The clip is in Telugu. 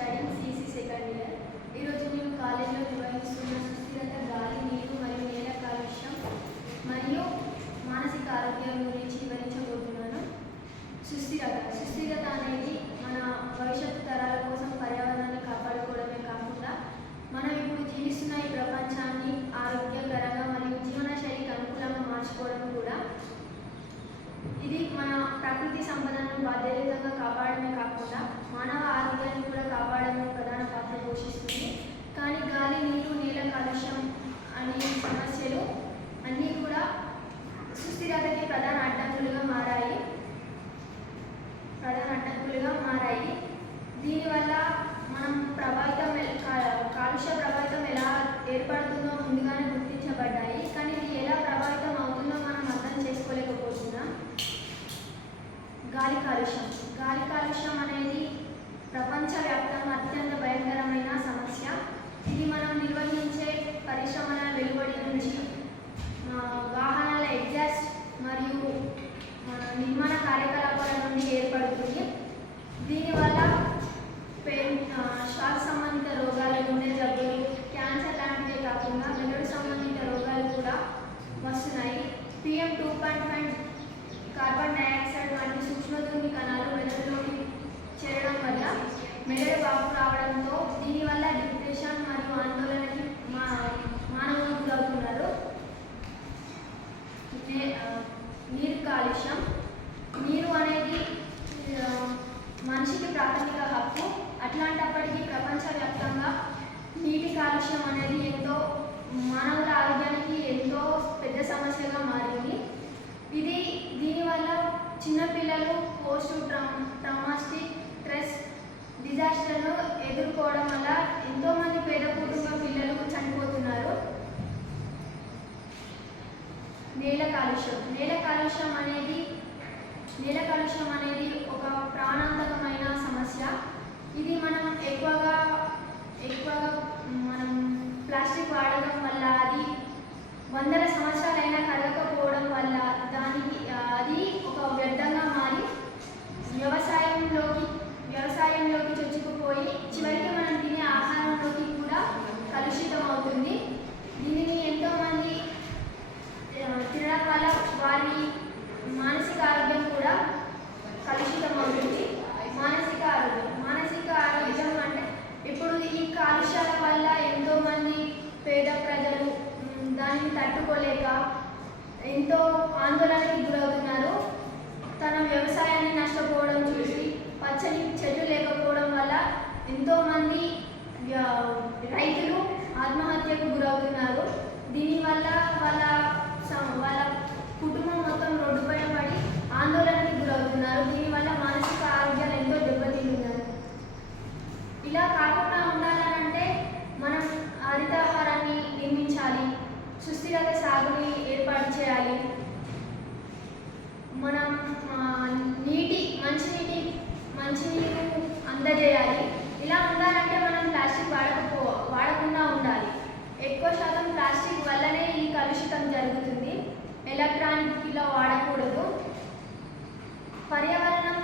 Studying CC second year. ఈరోజు నేను కాలేజీలో నిర్వహిస్తున్న సుస్థిరత గాలి, నీరు మరియు నేల కాలుష్యం మరియు మానసిక ఆరోగ్యం గురించి వివరించబోతున్నాను. సుస్థిరత అనేది మన భవిష్యత్తు తరాల కోసం పర్యావరణాన్ని కాపాడుకోవడమే కాకుండా మనం ఇప్పుడు జీవిస్తున్న ఈ ప్రపంచాన్ని ఆరోగ్యకరంగా మరియు జీవనశైలికి అనుకూలంగా మార్చుకోవడం కూడా. ఇది మన ప్రకృతి సంపదను బాధ్యతగా కాపాడమే కాకుండా మానవ ఆరోగ్యాన్ని కూడా కాపాడమే ప్రధాన పాత్ర పోషిస్తుంది. కానీ గాలి, నీరు, నేల కాలుష్యం అనే సమస్యలు అన్నీ కూడా సుస్థిరతకి ప్రధాన అడ్డంకులుగా మారాయి. దీనివల్ల మనం కాలుష్య ప్రభావితం ఎలా ఏర్పడుతుందో ముందుగానే గుర్తించబడ్డాయి. కానీ ఇది ఎలా ప్రభావితం అవుతుందో మనం అర్థం చేసుకోలేకపోతున్నాం. గాలి కాలుష్యం అనేది ప్రపంచవ్యాప్తంగా అత్యంత భయంకరమైన సమస్య. ఇది మనం నిర్వహించే పరిశ్రమల వెలువడి నుంచి వాహనాల ఎగ్జాస్ట్ మరియు నిర్మాణ కార్యకలాపాల నుండి ఏర్పడుతుంది. దీనివల్ల శ్వాస సంబంధిత రోగాలు, గుండె జబ్బులు, క్యాన్సర్ లాంటివే కాకుండా మెదడు సంబంధిత రోగాలు కూడా వస్తున్నాయి. PM 2.5 కార్బన్ డైఆక్సైడ్ వంటి సూక్ష్మధూళి కణాలు మెదడులోకి చేరడం వల్ల మెదడు వాపు రావడంతో దీనివల్ల డిప్రెషన్ మరియు ఆందోళనకి మానవులు గురవుతున్నారు. నీరు కాలుష్యం. నీరు అనేది మనిషికి ప్రాథమిక హక్కు. అట్లాంటప్పటికీ ప్రపంచవ్యాప్తంగా నీటి కాలుష్యం అనేది మానవుల ఆరోగ్యానికి ఎంతో పెద్ద సమస్యగా మారింది. దీనివల్ల చిన్నపిల్లలు పోస్ట్ ట్రామాటిక్ స్ట్రెస్ డిజాస్టర్ను ఎదుర్కోవడం వల్ల ఎంతోమంది పేద కుటుంబ పిల్లలు చనిపోతున్నారు. నేల కాలుష్యం అనేది ఒక ప్రాణాంతకమైన సమస్య. ఇది మనం ఎక్కువగా మనం ప్లాస్టిక్ వాడడం వల్ల అది వందల సంవత్సరాలైనా కరగకపోవడం వల్ల అది ఒక వ్యర్థంగా మారి వ్యవసాయంలోకి చొచ్చుకుపోయి చివరికి మనం తినే ఆహారంలోకి కూడా కలుషితం అవుతుంది. దీనిని ఎంతోమంది తినడం వల్ల వారి మానసిక ఆరోగ్యం కూడా కలుషితం అవుతుంది. మానసిక ఆరోగ్యం అంటే ఇప్పుడు ఈ కాలుష్యాల వల్ల ఎంతోమంది పేద ప్రజలు దానిని తట్టుకోలేక ఎంతో ఆందోళనకి గురవుతున్నారు. తన వ్యవసాయాన్ని నష్టపోవడం చూసి పచ్చని చెట్లు లేకపోవడం వల్ల ఎంతోమంది రైతులు ఆత్మహత్యకు గురవుతున్నారు. దీనివల్ల వాళ్ళ కుటుంబం మొత్తం రోడ్డుపైన పడి ఆందోళనకి గురవుతున్నారు. దీనివల్ల మానసిక ఆరోగ్యాలు ఎంతో దెబ్బతింటున్నారు. ఇలా కాకుండా ఉండాలనంటే మనం హరితహారాన్ని నిర్మించాలి, సుస్థిరత సాగుని ఏర్పాటు చేయాలి, మనం మంచినీరు అందజేయాలి. ఇలా ఉండాలంటే మనం ప్లాస్టిక్ వాడకుండా ఉండాలి. ఎక్కువ శాతం ప్లాస్టిక్ వల్లనే ఈ కలుషితం జరుగుతుంది. ఎలక్ట్రానిక్ ఇలా వాడకూడదు. పర్యావరణం